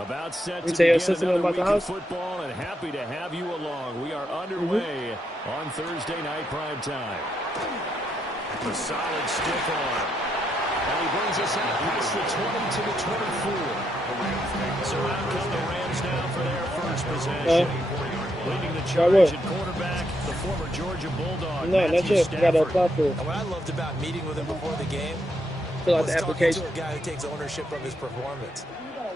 About set You to tell your begin sister another about the week house? of football, and happy to have you along. We are underway on Thursday night prime time. A solid stiff arm. And he brings us out past the 20 to the 24. So out come the Rams now for their first possession. Leading the charge at quarterback, the former Georgia Bulldog, No, that's it. You got to apply for it. And what I loved about meeting with him before the game was talking to a guy who takes ownership of his performance.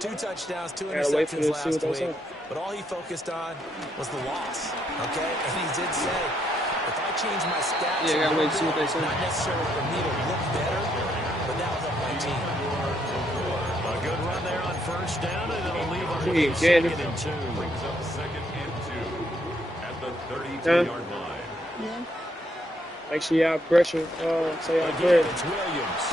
2 touchdowns, 2 Gotta wait for interceptions to see what last they week. say. But all he focused on was the loss. Okay? And he did say, if I change my stats, Yeah, gotta wait to see what they say. not necessarily for me to look better, but that'll help my team. A good run there on first down, and it'll leave on Gee, second and 2. Brings up second and 2 at the 32-yard line. Make sure y'all pressure. Say y'all Again, prayer. it's Williams.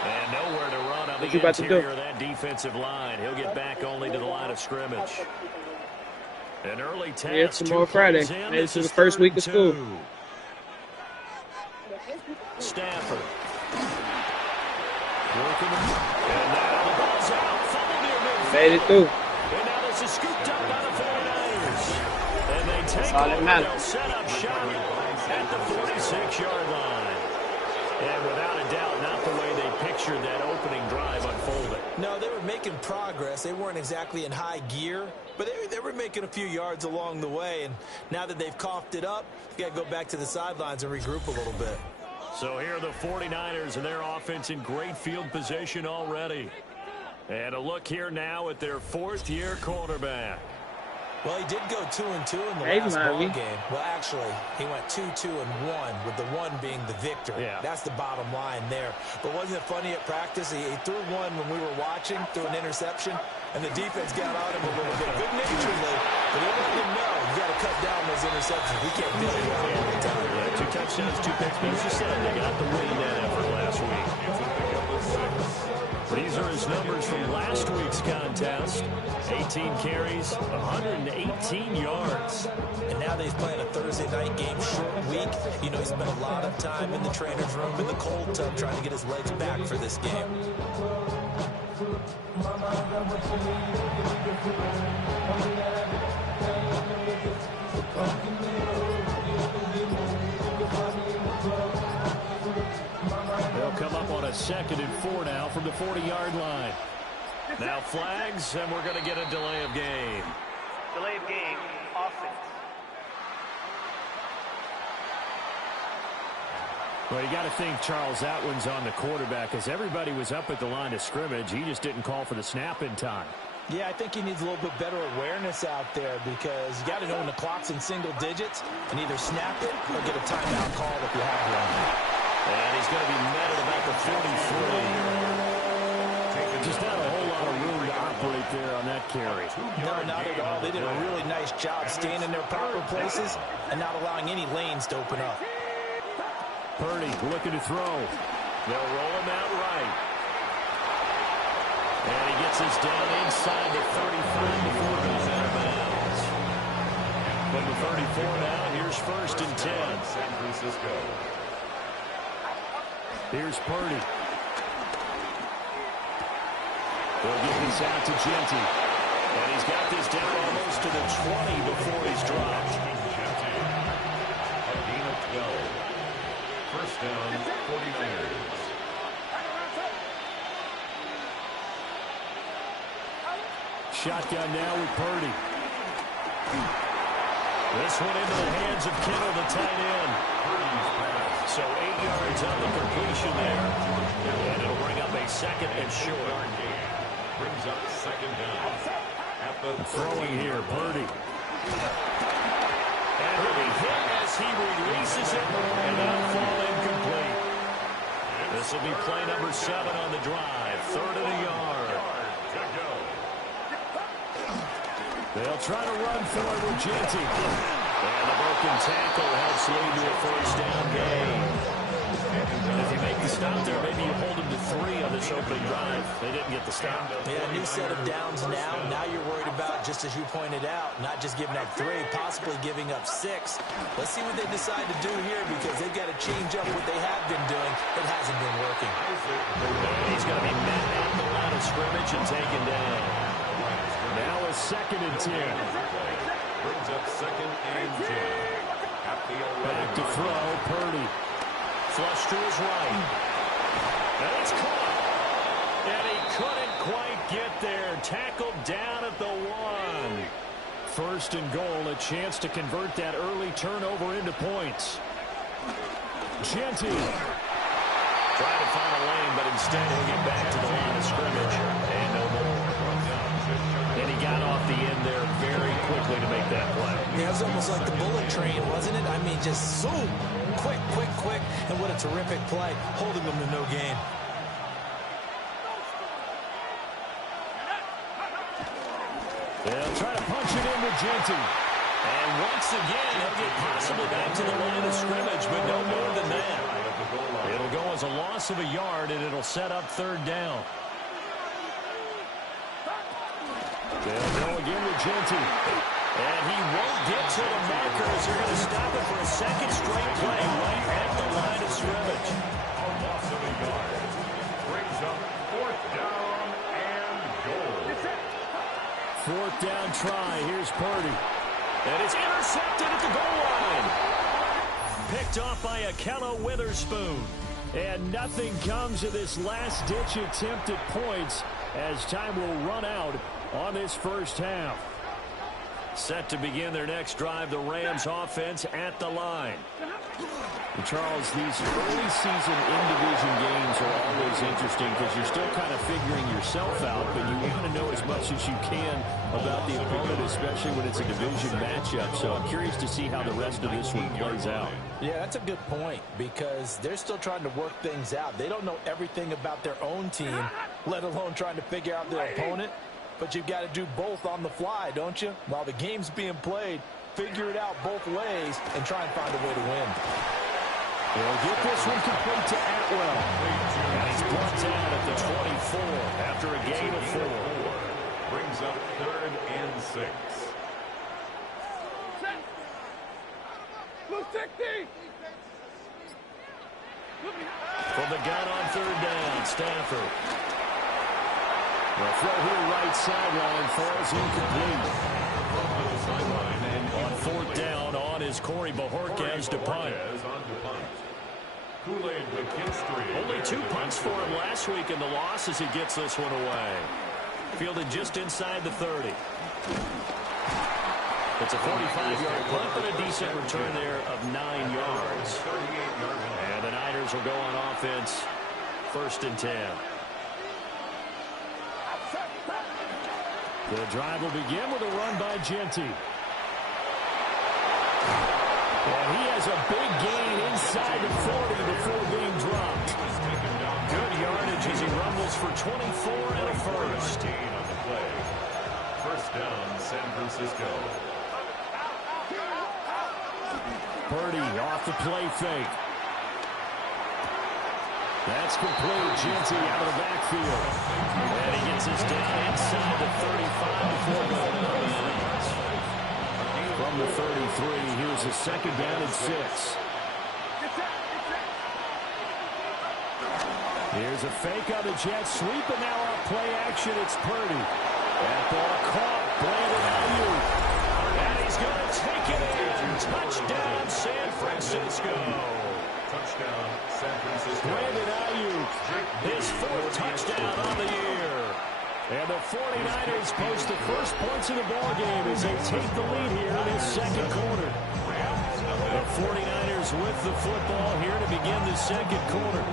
And nowhere to run on What the you about to do? interior of that defensive line. He'll get back only to the line of scrimmage. An early test. Yeah, tomorrow Friday. Made it to the first week of school. Stafford. Working him. And now the ball's out. Fumble near midfield. Made it through. And now this is scooped up by the 49ers. And they take all that over. matters. They'll set up shop at the 46-yard line. And without a doubt, not the way they pictured that opening drive unfolding. No, they were making progress. They weren't exactly in high gear, but they were making a few yards along the way. And now that they've coughed it up, you got to go back to the sidelines and regroup a little bit. So here are the 49ers and their offense in great field position already. And a look here now at their 4th-year quarterback. Well, he did go 2-2 in the last ball game. Well, actually, he went 2-2-1, with the 1 being the victory. Yeah. That's the bottom line there. But wasn't it funny at practice? He threw one when we were watching, threw an interception, and the defense got on him a little bit, good-naturedly. But he let them know, you got to cut down those interceptions. We can't build you out all the time. Yeah, 2 touchdowns, 2 picks. But as you said, they got the win in that effort last week. These are his numbers from last week's contest. 18 carries, 118 yards. And now they've played a Thursday night game, short week. You know, he spent a lot of time in the trainer's room, in the cold tub, trying to get his legs back for this game. They'll come up on a 2nd and 4 now from the 40-yard line. Now flags, and we're going to get a delay of game. Delay of game, offense. Well, you got to think, Charles, that one's on the quarterback, as everybody was up at the line of scrimmage. He just didn't call for the snap in time. Yeah, I think he needs a little bit better awareness out there, because you got to know when the clock's in single digits and either snap it or get a timeout call if you have one. And he's going to be met at about the 43. Just not a whole lot of room to operate there on that carry. No, not at all. They did a really nice job staying in their proper places and not allowing any lanes to open up. Purdy looking to throw. They'll roll him out right. And he gets us down inside the 35 before it goes out of bounds. From the 34 now, here's 1st and 10. San Francisco. Here's Purdy. They'll give this out to Genty. And he's got this down almost to the 20 before he's dropped. Genty. A gain of 12. First down, 49ers. Shotgun now with Purdy. This one into the hands of Kittle, the tight end. So 8 yards on the completion there. And it'll bring up a 2nd and short. Brings up 2nd down. At the Throwing here, Purdy. And he'll be hit as he releases it, and that'll fall incomplete. This will be play number 7 on the drive. 3rd and a yard. They'll try to run for it with Genty. And the broken tackle helps lead to a 1st down gain. If you make the stop there, maybe you hold them to 3 on this opening drive. They didn't get the stop. Yeah, new set of downs now. Now you're worried about, just as you pointed out, not just giving up 3, possibly giving up 6. Let's see what they decide to do here, because they've got to change up what they have been doing. It hasn't been working. And he's going to be met at the line of scrimmage and taken down. Now a 2nd and 10. Brings up 2nd and 10. At the 11. Back to throw, Purdy. Flush to his right. And it's caught. And he couldn't quite get there. Tackled down at the 1. 1st and goal, a chance to convert that early turnover into points. Genty. Trying to find a lane, but instead he'll get back to the line of scrimmage. And no more. And he got off the end there very quickly to make that play. Yeah, it was almost like the bullet train, wasn't it? I mean, just zoom. Quick, quick, quick. And what a terrific play, holding them to no gain. They'll try to punch it in with Genty. And once again, he'll get possibly back to the line of scrimmage, but no more than that. It'll go as a loss of a yard, and it'll set up 3rd down. They'll go again with Genty. And he won't get to the markers. They're going to stop it for a 2nd straight play right at the line of scrimmage. A loss of a yard. Brings up 4th down and goal. 4th down try. Here's Purdy. And it's intercepted at the goal line. Picked off by Akello Witherspoon. And nothing comes of this last-ditch attempt at points as time will run out on this 1st half. Set to begin their next drive, the Rams offense at the line. And Charles, these early season in-division games are always interesting because you're still kind of figuring yourself out, but you want to know as much as you can about the opponent, especially when it's a division matchup. So I'm curious to see how the rest of this one plays out. Yeah, that's a good point because they're still trying to work things out. They don't know everything about their own team, let alone trying to figure out their opponent. But you've got to do both on the fly, don't you? While the game's being played, figure it out both ways and try and find a way to win. They'll get this one complete to Atwell. And he's brought down at the 24 after a gain of 4. Brings up 3rd and 6. From the gun on 3rd down, Stafford. The throw here right sideline falls incomplete. On 4th down on is Corey Bajorquez to punt. Kool-Aid with history. Only 2 punts for him last week in the loss as he gets this one away. Fielded just inside the 30. It's a 45-yard punt, but a decent return there of 9 yards. And the Niners will go on offense, 1st and 10. The drive will begin with a run by Genty. And he has a big gain inside the 40 before being dropped. Good yardage as he rumbles for 24 and a 1st. On the play. 1st down, San Francisco. Purdy off the play fake. That's complete. Genty out of the backfield. And he gets this down inside the 35 before going out of bounds. From the 33, here's a 2nd down and 6. Here's a fake on the jet sweep, and now off play action, it's Purdy. That ball caught, Brandon Ayuk. And he's going to take it in. Touchdown, San Francisco. Touchdown, San Francisco. Brandon Ayuk, his 4th touchdown on the year. And the 49ers post the first points of the ballgame as they take the lead here in this 2nd quarter. The 49ers with the football here to begin the 2nd quarter.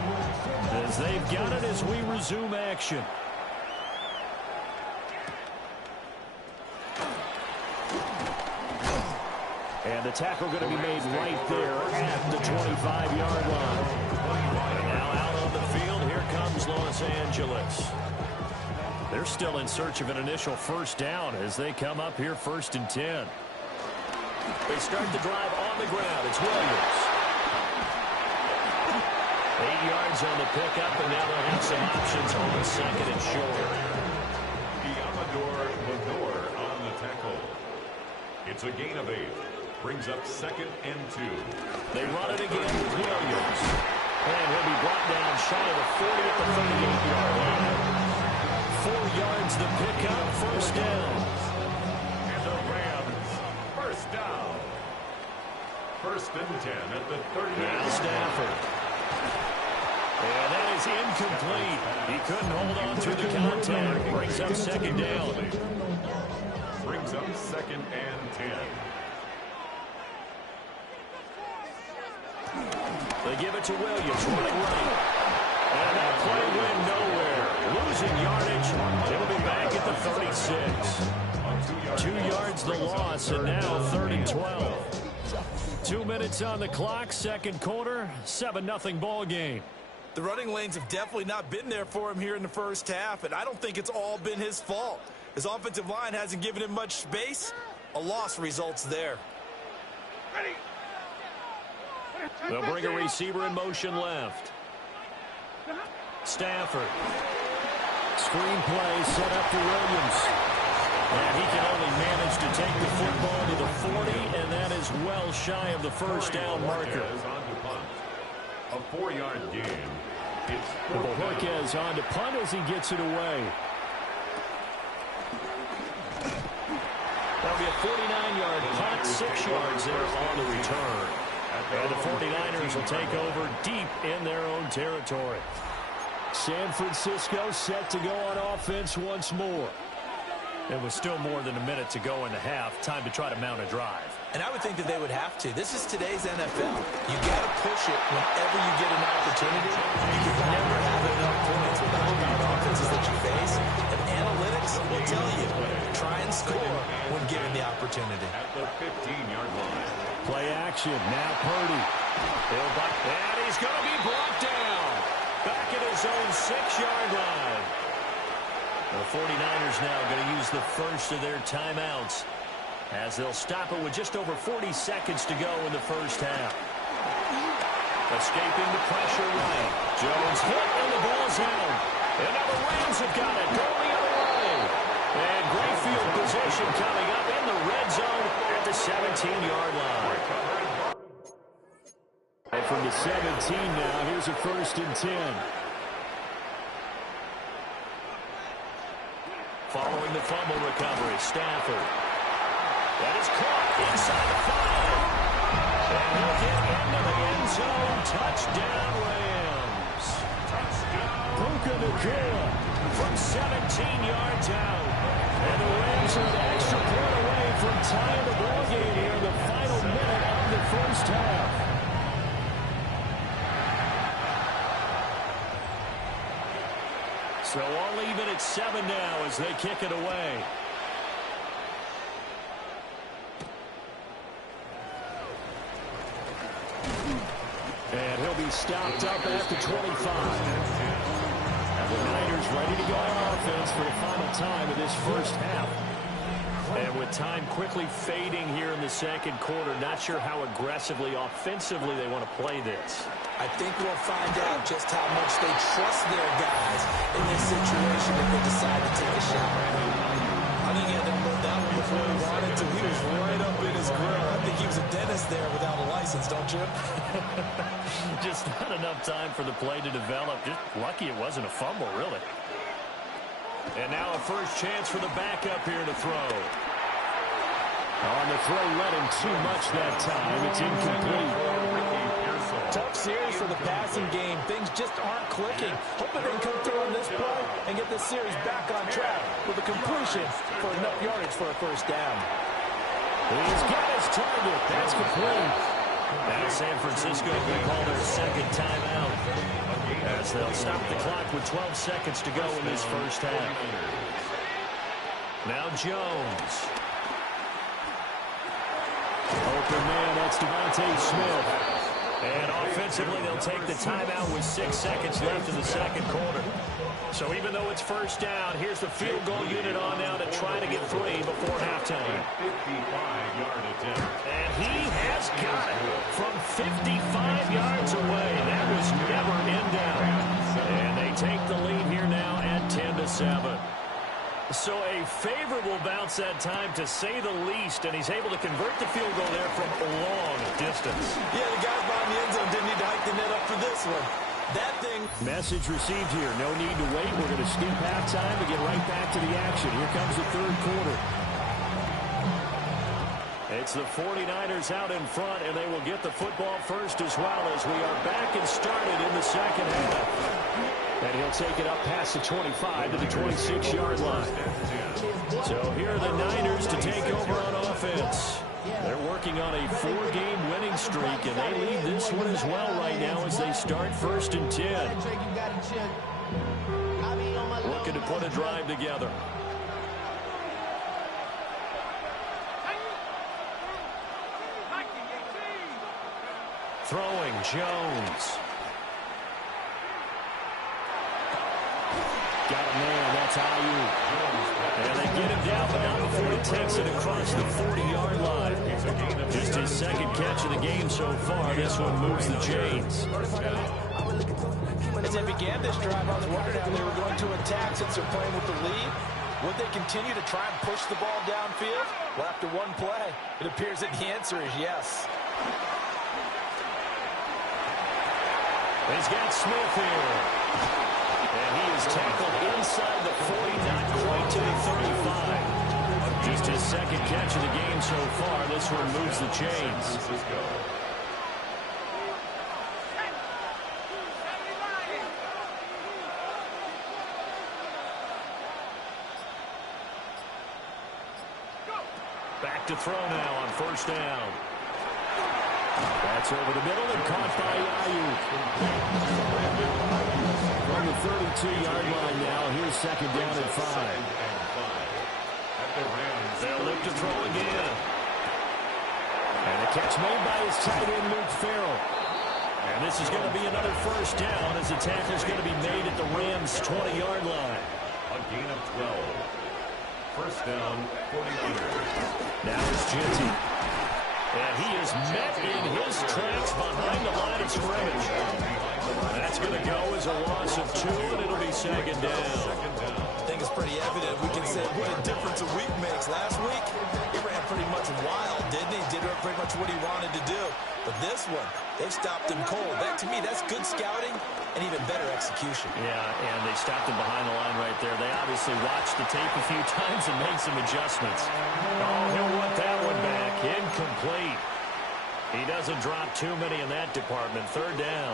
As they've got it as we resume action. And the tackle going to be made right there at the 25-yard line. And now out on the field, here comes Los Angeles. They're still in search of an initial 1st down as they come up here 1st and 10. They start the drive on the ground. It's Williams. 8 yards on the pickup, and now they'll have some options on the 2nd and short. Amador Lenore on the tackle. It's a gain of 8. Brings up 2nd and 2. They run it again with Williams. And he'll be brought down shy of the 40 at the 38-yard line. 4 yards finds the pickup, first down. And the Rams, first down. 1st and 10 at the 39. Now Stafford. And that is incomplete. He couldn't hold on through the contact. Brings up 2nd down. Brings up 2nd and 10. They give it to Williams, running right. And that play went nowhere. Losing yardage. It'll be back at the 36. 2 yards the loss, and now 3rd and 12. 2 minutes on the clock, 2nd quarter, 7-0 ball game. The running lanes have definitely not been there for him here in the 1st half, and I don't think it's all been his fault. His offensive line hasn't given him much space. A loss results there. They'll bring a receiver in motion left. Stafford. Screen play set up for Williams. And he can only manage to take the football to the 40, and that is well shy of the 1st down marker. A 4-yard gain. It's Bojorquez on to punt as he gets it away. That'll be a 49-yard punt, 6 yards there on the return. And the 49ers will take over deep in their own territory. San Francisco set to go on offense once more. It was still more than a minute to go in the half. Time to try to mount a drive. And I would think that they would have to. This is today's NFL. You got to push it whenever you get an opportunity. You can never have enough points with the high-powered offenses that you face. And analytics will tell you, try and score when given the opportunity. At the 15-yard line. Play action. Now Purdy. And he's going to be brought down. Back at his own 6-yard line. The 49ers now going to use the first of their timeouts as they'll stop it with just over 40 seconds to go in the 1st half. Escaping the pressure right. Jones hit and the ball's out. And now the Rams have got it. Go the other way. And great field position coming up in the red zone at the 17-yard line. And from the 17 now, here's a 1st and 10. Following the fumble recovery, Stafford. That is caught inside the 5. And he'll get into the end zone. Touchdown, Rams. Puka Nacua from 17 yards out. And the Rams are an extra point away from tying the ball game here in the final minute of the 1st half. So all even at 7 now as they kick it away. And he'll be stopped up at the 25. And the Niners ready to go on offense for the final time of this 1st half. And with time quickly fading here in the 2nd quarter, not sure how aggressively, offensively they want to play this. I think we'll find out just how much they trust their guys in this situation if they decide to take a shot. I think he had to move that one before he wanted to. He was right up in his grill. I think he was a dentist there without a license, don't you? Just not enough time for the play to develop. Just lucky it wasn't a fumble, really. And now a first chance for the backup here to throw. On the throw, led him too much that time. It's incomplete. Tough series for the passing game. Things just aren't clicking. Hoping they can come through on this play and get this series back on track with a completion for enough yardage for a 1st down. He's got his target. That's complete. Now San Francisco will call their 2nd timeout as they'll stop the clock with 12 seconds to go in this 1st half. Now Jones. Open man, that's Devontae Smith. And offensively, they'll take the timeout with 6 seconds left in the 2nd quarter. So even though it's 1st down, here's the field goal unit on now to try to get 3 before halftime. 55-yard attempt. And he has got it from 55 yards away. That was never in doubt. And they take the lead here now at 10-7. So a favorable bounce that time, to say the least, and he's able to convert the field goal there from a long distance. Yeah, the guys behind the end zone didn't need to hike the net up for this one. That thing. Message received here. No need to wait. We're going to skip halftime to get right back to the action. Here comes the third quarter. It's the 49ers out in front, and they will get the football first as well as we are back and started in the second half. And he'll take it up past the 25 to the 26-yard line. So here are the Niners to take over on offense. They're working on a 4-game winning streak, and they lead this one as well right now as they start 1st and 10. Looking to put a drive together. Throwing, Jones. Got a man, that's Ayuk. And they get him down, but not before he takes it across the 40-yard line. Just his second catch of the game so far. This one moves the chains. As they began this drive, I was wondering how they were going to attack since they're playing with the lead. Would they continue to try and push the ball downfield? Well, after one play, it appears that the answer is yes. He's got Smith here. And he is tackled inside the 40, not quite to the 35. Just his second catch of the game so far. This one moves the chains. Back to throw now on 1st down. That's over the middle and caught by Ayuk. From the 32-yard line now, here's 2nd down and 5. They'll look to throw again. And the catch made by his tight end, Luke Farrell. And this is going to be another 1st down as the tackle is going to be made at the Rams' 20-yard line. A gain of 12. 1st down, 49ers. Now it's Jinty. And he is met in his tracks behind the line of scrimmage. That's going to go as a loss of 2, and it'll be 2nd down. I think it's pretty evident. We can say what a difference a week makes. Last week, he ran pretty much wild, didn't he? Did pretty much what he wanted to do. But this one, they stopped him cold. That, to me, that's good scouting and even better execution. Yeah, and they stopped him behind the line right there. They obviously watched the tape a few times and made some adjustments. Oh, he'll want that one back. Incomplete. He doesn't drop too many in that department. 3rd down.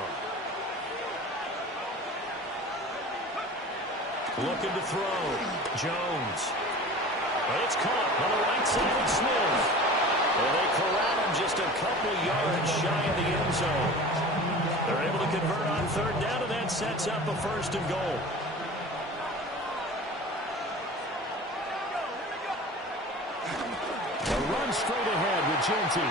Looking to throw. Jones. It's caught on the right side of Smith. Well, they corral him just a couple yards shy of the end zone. They're able to convert on 3rd down, and that sets up a 1st and goal. A run straight ahead with Jinty.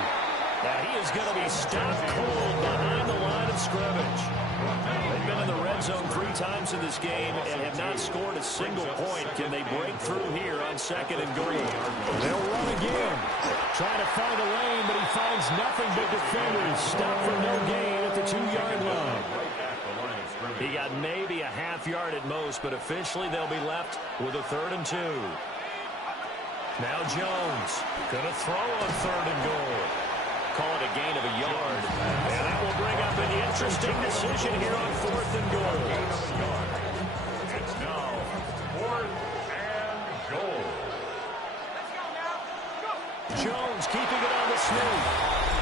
Now he is going to be stopped cold behind the line of scrimmage. They've been in the red zone 3 times in this game and have not scored a single point. Can they break through here on 2nd and goal? They'll run again. Trying to find a lane, but he finds nothing but defenders. Stopped for no gain at the 2-yard line. He got maybe a half yard at most, but officially they'll be left with a 3rd and 2. Now Jones going to throw on 3rd and goal. Call it a gain of a yard. And that will bring up an interesting decision here on 4th and goal. It's now 4th and goal. Jones keeping it on the sneak.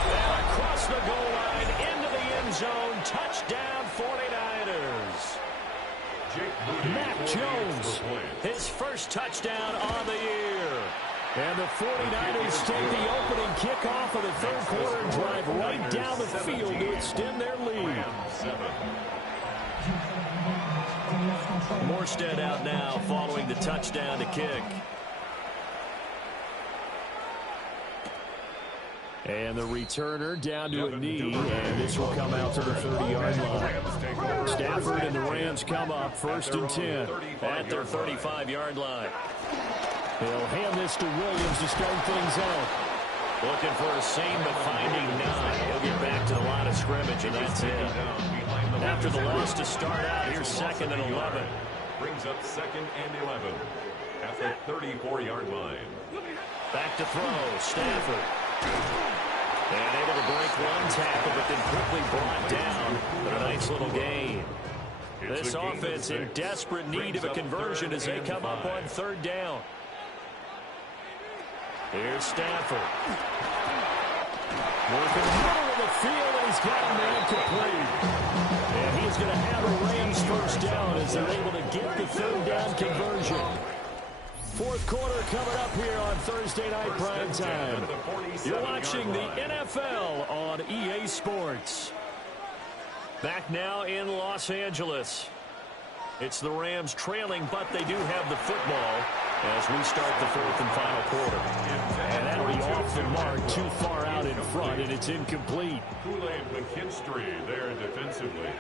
And across the goal line into the end zone. Touchdown 49ers. Mac Jones, his first touchdown on the year. And the 49ers take the opening kickoff of the 3rd quarter and drive right down the field to extend their lead. Morstead out now following the touchdown to kick. And the returner down to a knee, and this will come out to the 30-yard line. Stafford and the Rams come up 1st and 10 at their 35-yard line. They'll hand this to Williams to start things out. Looking for a seam, but finding none. He'll get back to the line of scrimmage, and that's it. After the loss to start out, here's 2nd and 11. Brings up 2nd and 11 at the 34-yard line. Back to throw, Stafford. And able to break one tackle, but then quickly brought down. But a nice little gain. This offense in desperate need of a conversion as they come up on third down. Here's Stafford. Working the middle of the field, and he's got a man complete. And he's going to have a Rams first down as they're able to get the third down conversion. Fourth quarter coming up here on Thursday Night Prime Time. You're watching the NFL on EA Sports. Back now in Los Angeles. It's the Rams trailing, but they do have the football as we start the fourth and final quarter. And that'll be off the mark, too far out in front, and it's incomplete. Kool-Aid McKinstry there defensively.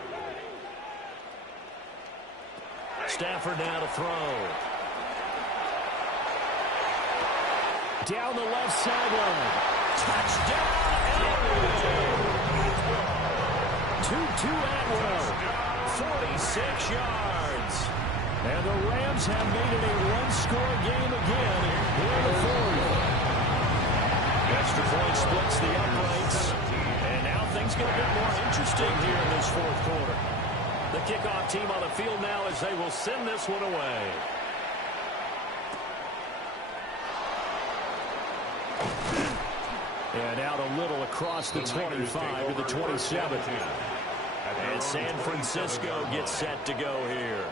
Stafford now to throw. Down the left sideline. Touchdown, Atwell. 2-2 Atwell. 46 yards. And the Rams have made it a one-score game again here in the fourth. Extra point splits the uprights. And now things get a bit more interesting here in this fourth quarter. The kickoff team on the field now as they will send this one away. And out a little across the 25 to the 27. And San Francisco gets set to go here.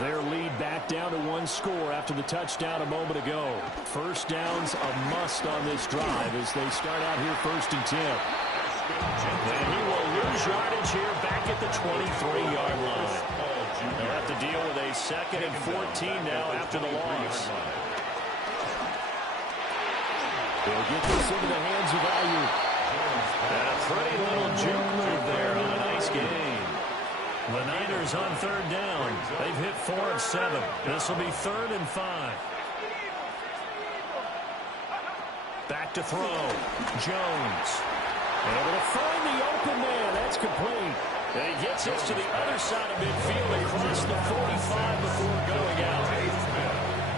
Their lead back down to one score after the touchdown a moment ago. First down's a must on this drive as they start out here 1st and 10. And he will lose yardage here back at the 23-yard line. They'll have to deal with a 2nd and 14 now after the loss. They'll get this into the hands of Ayuk. And a pretty little juke move there on a nice game. The Niners on third down. They've hit 4 of 7. This will be 3rd and 5. Back to throw. Jones. Able to find the open man. That's complete. And he gets this to the other side of midfield across the 45 before going out.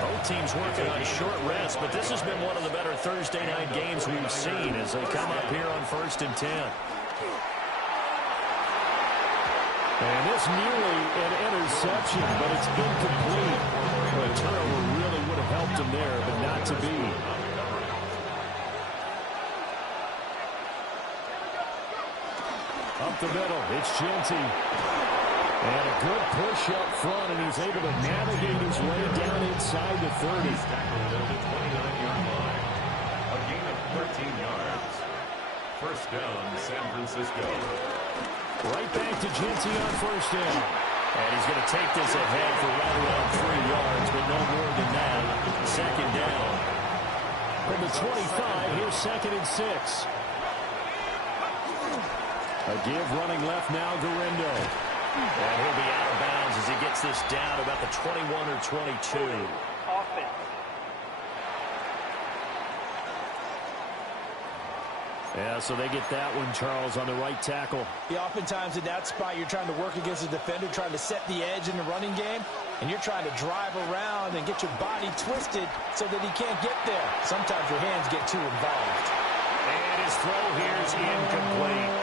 Both teams working on short rest, but this has been one of the better Thursday night games we've seen as they come up here on 1st and 10. And this nearly an interception, but it's incomplete. Well, a turnover really would have helped him there, but not to be. Up the middle, it's Genty. And a good push up front, and he's able to navigate his way down inside the 30. Tackle the 29-yard line. A gain of 13 yards. First down, San Francisco. Right back to Genty on first down. And he's going to take this ahead for right around 3 yards, but no more than that. Second down. From the 25, here's 2nd and 6. A give running left now, Garindo. And he'll be out of bounds as he gets this down about the 21 or 22. Offense. Yeah, so they get that one, Charles, on the right tackle. Yeah, oftentimes in that spot, you're trying to work against a defender, trying to set the edge in the running game, and you're trying to drive around and get your body twisted so that he can't get there. Sometimes your hands get too involved. And his throw here is incomplete.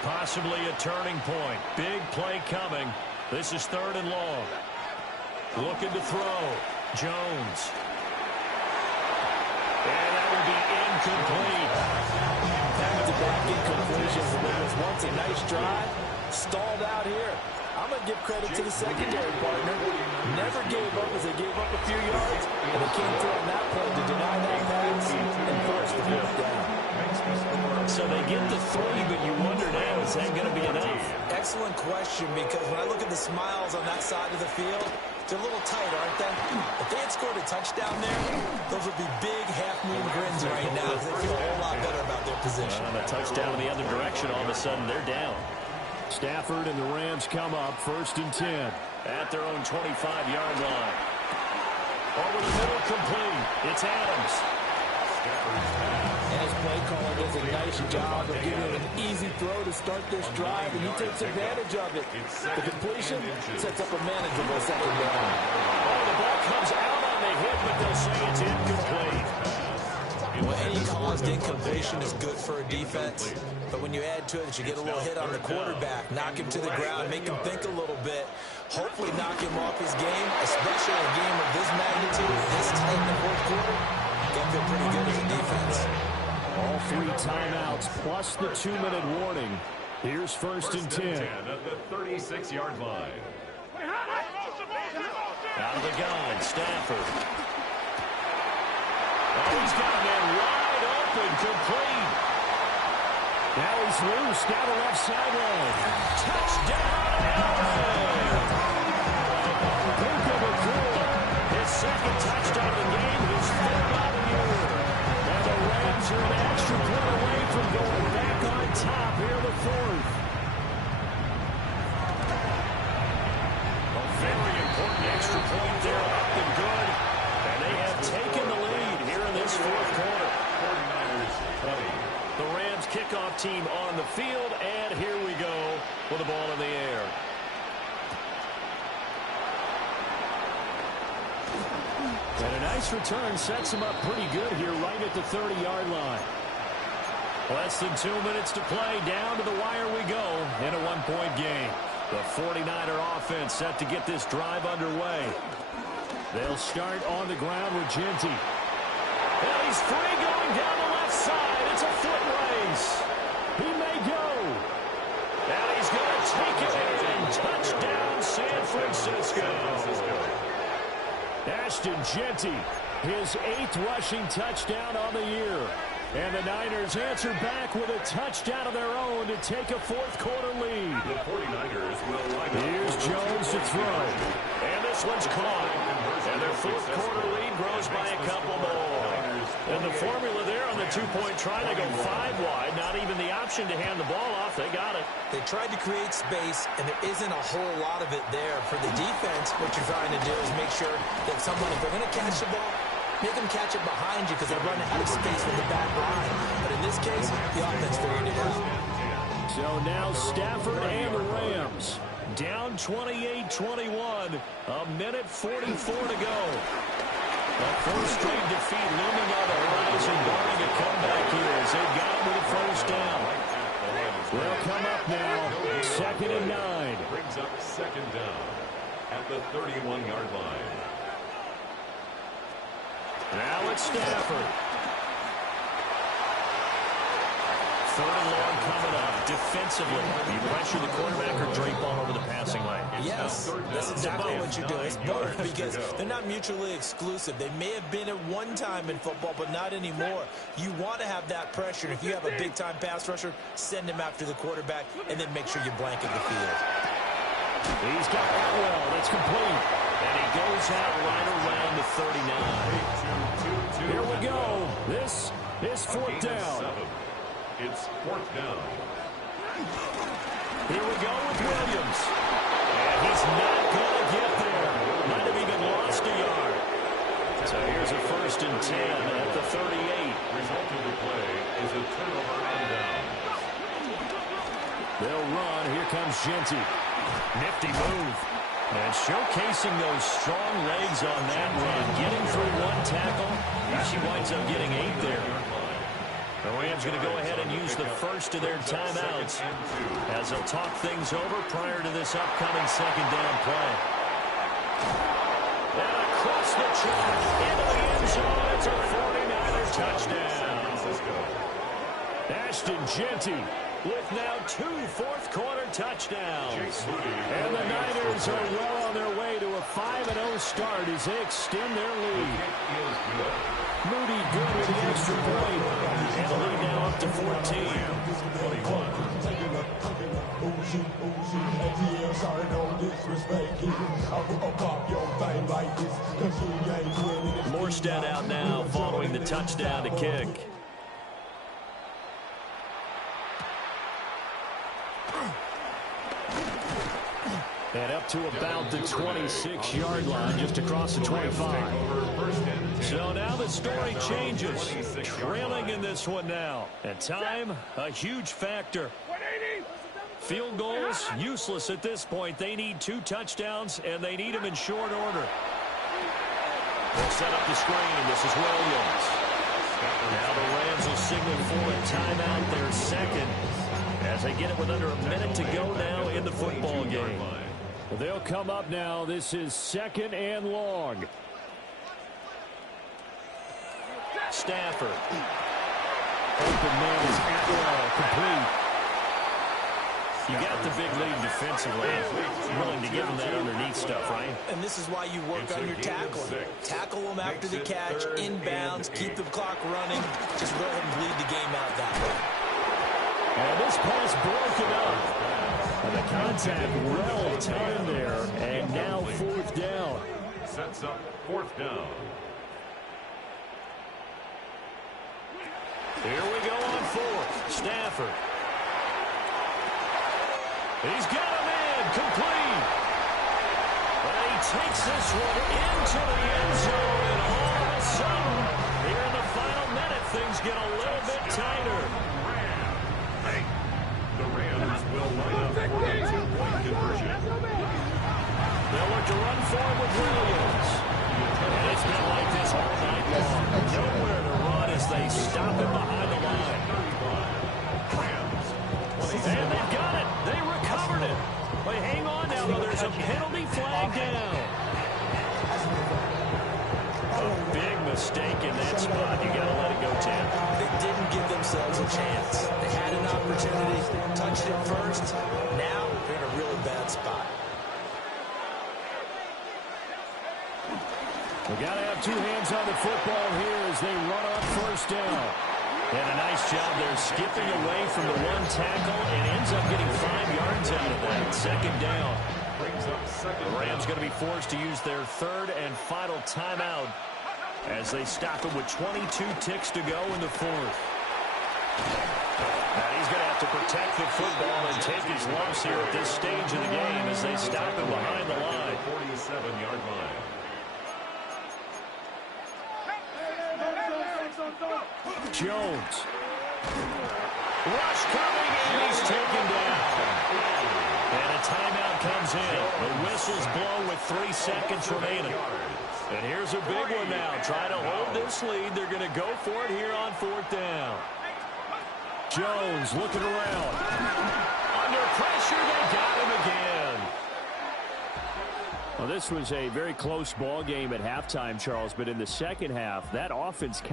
Possibly a turning point. Big play coming. This is 3rd and long. Looking to throw. Jones. And that will be incomplete. Back-to-back incompletions. And that was once a nice drive. Stalled out here. I'm going to give credit to the secondary partner. Never gave up as they gave up a few yards. And they came through on that point to deny that pass and force the 4th down. So they get the 3, but you wonder now, is that going to be enough? Excellent question, because when I look at the smiles on that side of the field, they're a little tight, aren't they? If they had scored a touchdown there, those would be big half-moon grins right now because they feel a whole lot better about their position. And a touchdown in the other direction, all of a sudden they're down. Stafford and the Rams come up 1st and 10 at their own 25-yard line. Over the middle, complete. It's Adams. And his play caller does a nice job of giving him an easy throw to start this drive, and he takes advantage of it. The completion sets up a manageable 2nd down. Oh, the ball comes out on the hit, but they'll say it's incomplete. Well, any caused incompletion is good for a defense, but when you add to it that you get a little hit on the quarterback, knock him to the ground, make him think a little bit, hopefully knock him off his game, especially in a game of this magnitude, this tight in the fourth quarter, can feel pretty good as a defense. All 3 timeouts plus the 2-minute warning. Here's first and 10. At the 36-yard line. Out of the gun, Stafford. Oh, he's got a man wide open, complete. Now he's loose down the left sideline. Touchdown, LA! His second touchdown of the game, his 3rd of the year. And the Rams are an extra point away from going back on top here in the 4th. A very important extra point there, up and good. And they have taken the lead here in this 4th quarter. 49ers 20. The Rams kickoff team on the field, and here we go with the ball in the air. And a nice return sets him up pretty good here right at the 30-yard line. Less than 2 minutes to play. Down to the wire we go in a 1-point game. The 49er offense set to get this drive underway. They'll start on the ground with Genty. And he's free going down the left side. It's a foot race. He may go. And he's going to take it in. Touchdown, San Francisco. Ashton Genty, his 8th rushing touchdown on the year. And the Niners answer back with a touchdown of their own to take a 4th quarter lead. The 49ers will line up. Here's Jones to throw. And this one's caught. And their 4th quarter lead grows by a couple more. And the formula there on the 2-point try to go 5 wide. Not even the option to hand the ball off. They got it. They tried to create space, and there isn't a whole lot of it there. For the defense, what you're trying to do is make sure that someone, if they're going to catch the ball, make them catch it behind you because they run out of space with the back line. But in this case, the offense figured it out. So now Stafford and the Rams down 28-21. A minute 44 to go. A 4th straight defeat looming on the horizon, barring a comeback here as they've got him with a 1st down. They'll come up now, 2nd and 9. Brings up 2nd down at the 31-yard line. Now it's Stafford. 3rd and long coming up. Defensively, you pressure the quarterback or drape all over the passing lane? Yes, that's exactly what you do. It's both because they're not mutually exclusive. They may have been at one time in football, but not anymore. You want to have that pressure. And if you have a big-time pass rusher, send him after the quarterback and then make sure you blanket the field. He's got that well. That's complete. And he goes out right around the 39. Here we go. This is 4th down. It's 4th down. Here we go with Williams. And he's not going to get there. Might have even lost a yard. So here's a 1st and 10 at the 38. Result of the play is a turnover on down. They'll run. Here comes Genty. Nifty move. And showcasing those strong legs on that run. Getting through 1 tackle. She winds up getting 8 there. The Rams going to go ahead and use the 1st of their timeouts as they'll talk things over prior to this upcoming 2nd down play. And across the track into the end zone. It's a 49er touchdown. Ashton Genty with now 2 4th-quarter touchdowns. And the Niners are well on their way to a 5-0 start as they extend their lead. Moody good with the extra point. And the lead now up to 14. Morstead out now following the touchdown to kick. And up to about the 26-yard line, just across the 25. So now the story changes. Trailing in this one now. And time, a huge factor. Field goals, useless at this point. They need 2 touchdowns, and they need them in short order. They'll set up the screen. This is Williams. Now the Rams will signal for a timeout, their second, as they get it with under a minute to go now in the football game. They'll come up now. This is 2nd and long. Stafford. Open man is Atwell, complete. You got the big lead defensively. Willing to give them that underneath stuff, right? And this is why you work on your tackling. Tackle them after the catch, inbounds, keep the clock running. Just go ahead and bleed the game out that way. And this pass broken up. And the contact well timed there. And now 4th down. Sets up 4th down. Here we go on 4th. Stafford. He's got him in, complete. And he takes this one into the end zone, and all of a sudden, here in the final minute, things get a little bit tighter. The Rams will line up for a 2-point conversion. They'll look to run forward with Williams. And it's been like this all night long. Nowhere to run as they stop him behind the line. And they've got it. They recovered it. But hang on now, though. There's a penalty flag down. A big mistake in that spot. You got to let it go, Tim. They didn't give themselves a chance. They had an opportunity, touched it first. Now they're in a really bad spot. We got to have 2 hands on the football here as they run on 1st down. And a nice job there skipping away from the one tackle and ends up getting 5 yards out of that. 2nd down. The Rams going to be forced to use their 3rd and final timeout as they stop it with 22 ticks to go in the 4th. Now he's going to have to protect the football and take his lumps here at this stage of the game as they stop him behind the line. 47-yard line. Jones. Rush coming, and he's taken down. And a timeout comes in. The whistles blow with 3 seconds remaining. And here's a big one now. Trying to hold this lead. They're going to go for it here on 4th down. Jones looking around. Under pressure, they got him again. Well, this was a very close ball game at halftime, Charles, but in the second half, that offense kind of